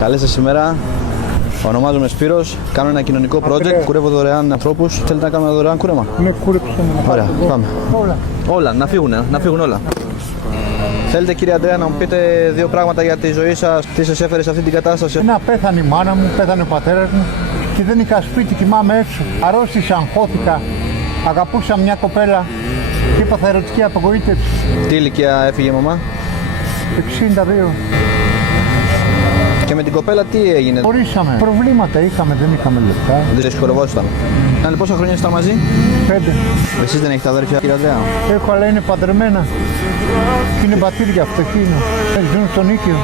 Καλή σας ημέρα. Ονομάζομαι Σπύρος. Κάνω ένα κοινωνικό project. Κουρεύω δωρεάν ανθρώπους. Θέλετε να κάνουμε ένα δωρεάν κούρεμα? Ναι, κούρεψε μου. Ωραία, πάμε. Όλα, να φύγουν όλα. Θέλετε, κύριε Αντρέα, να μου πείτε δύο πράγματα για τη ζωή σας, τι σας έφερε σε αυτή την κατάσταση? Να πέθανε η μάνα μου, πέθανε ο πατέρας μου και δεν είχα σπίτι, κοιμάμαι έξω. Αρρώστησα, αγχώθηκα, αγαπούσα μια κοπέλα και είπα ερωτική απογοήτευση. Τι ηλικία έφυγε η μαμά? 62. Και με την κοπέλα τι έγινε? Χωρίσαμε. Προβλήματα είχαμε, δεν είχαμε λεφτά. Δεν συγχωρευόσασταν. Δηλαδή πόσα χρόνια ήσασταν μαζί? 5. Εσείς δεν έχετε αδέρφια, κύριε Αντρέα? Έχω, αλλά είναι παντρεμένα. Και είναι πατήρια, φτωχοί είναι. Ζουν στον Νίκιο.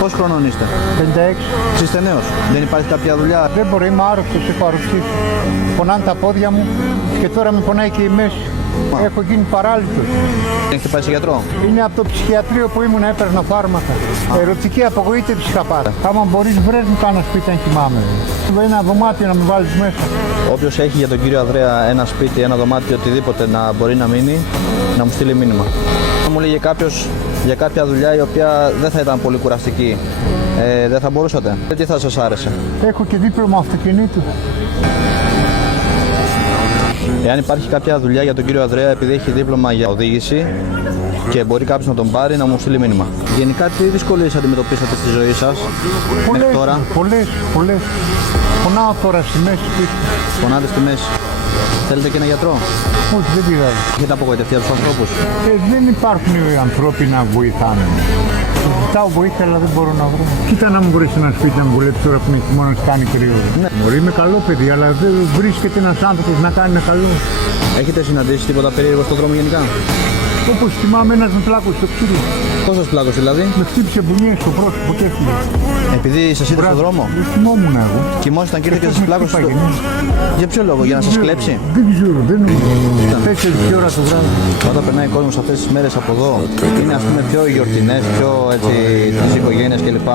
Πόσους χρονών είστε? 56. Εσείς είστε νέος. Δεν υπάρχει κάποια δουλειά? Δεν μπορεί, είμαι άρρωστος, έχω αρρωστήσει. Πονάνε τα πόδια μου και τώρα με πονάει και η μέση. Έχω γίνει παράλυτος. Έχετε πάει σε γιατρό? Είναι από το ψυχιατρίο που ήμουν, έπαιρνα φάρμακα. Ερωτική απογοήτευση είχα πάρει. Άμα μπορείς, βρες μου κάνα σπίτι αν κοιμάμαι. Ένα δωμάτιο να με βάλεις μέσα. Όποιος έχει για τον κύριο Ανδρέα ένα σπίτι, ένα δωμάτιο, οτιδήποτε να μπορεί να μείνει, να μου στείλει μήνυμα. Αν μου λέγε κάποιος για κάποια δουλειά η οποία δεν θα ήταν πολύ κουραστική, δεν θα μπορούσατε? Τι θα σας άρεσε? Έχω και δίπλωμα αυτοκινήτου. Εάν υπάρχει κάποια δουλειά για τον κύριο Ανδρέα, επειδή έχει δίπλωμα για οδήγηση και μπορεί κάποιος να τον πάρει, να μου στείλει μήνυμα. Γενικά, τι δυσκολίες αντιμετωπίσατε στη ζωή σας μέχρι τώρα? Πολλές. Πονάω τώρα στη μέση σπίτι. Πονάτε στη μέση. Θέλετε και ένα γιατρό? Όχι, δεν πειράζει. Έχετε απογοητευτεί από τους ανθρώπους? Δεν υπάρχουν οι άνθρωποι να βοηθάνε. Ζητάω βοήθεια, αλλά δεν μπορώ να βρω. Κοίτα να μου βρεις ένα σπίτι να μου βουλέψει τώρα που είναι χειμώνας, κάνει κρύο. Ναι. Μπορεί, είμαι καλό παιδί, αλλά δεν βρίσκεται ένας άνθρωπος να κάνει ένα καλό. Έχετε συναντήσει τίποτα περίεργο στον δρόμο γενικά? Όπως θυμάμαι, ένας με πλάκωσε στο ξύλο. Πόσος πλάκος δηλαδή? Με χτύπησε μπουνιές στο πρόσωπο και έφυγε. Επειδή σας είδε στον δρόμο? Δεν θυμόμουν εγώ. Κοιμόσασταν και ήρθε και σας πλάκωσε στο... Για ποιο λόγο, για να σας κλέψει? Δεν ξέρω, δεν νομίζω. 4 ώρα το βράδυ. Όταν περνάει ο κόσμος αυτές τις μέρες από εδώ, είναι ας πούμε πιο γιορτινές, πιο έτσι τις οικογένειες κλπ.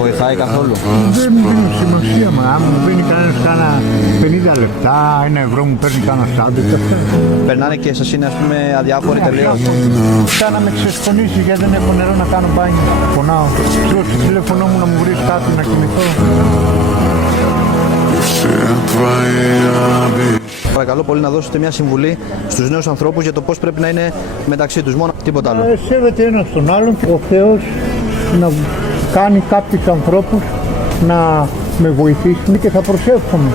Βοηθάει καθόλου? Δεν μου δίνει σημασία, μα αν μου δίνει κανένας κάνα 50 λεπτά, 1 ευρώ μου παίρνει κάνα σάντουιτς. Περνάνε και σας είναι ας πούμε αδιάφοροι τελείως? Σαν να με ξεσπονίσει γιατί δεν έχω νερό να κάνω μπάνιο. Πονάω. Ξέρω στο τηλέφωνο μου να μου βρεις κάτι να κοιμηθώ. Παρακαλώ πολύ να δώσετε μια συμβουλή στους νέους ανθρώπους για το πώς πρέπει να είναι μεταξύ τους, μόνο τίποτα άλλο. Σέβεται ένας τον άλλον. Ο Θεός να κάνει κάποιους ανθρώπους να με βοηθήσουν και θα προσεύχομαι.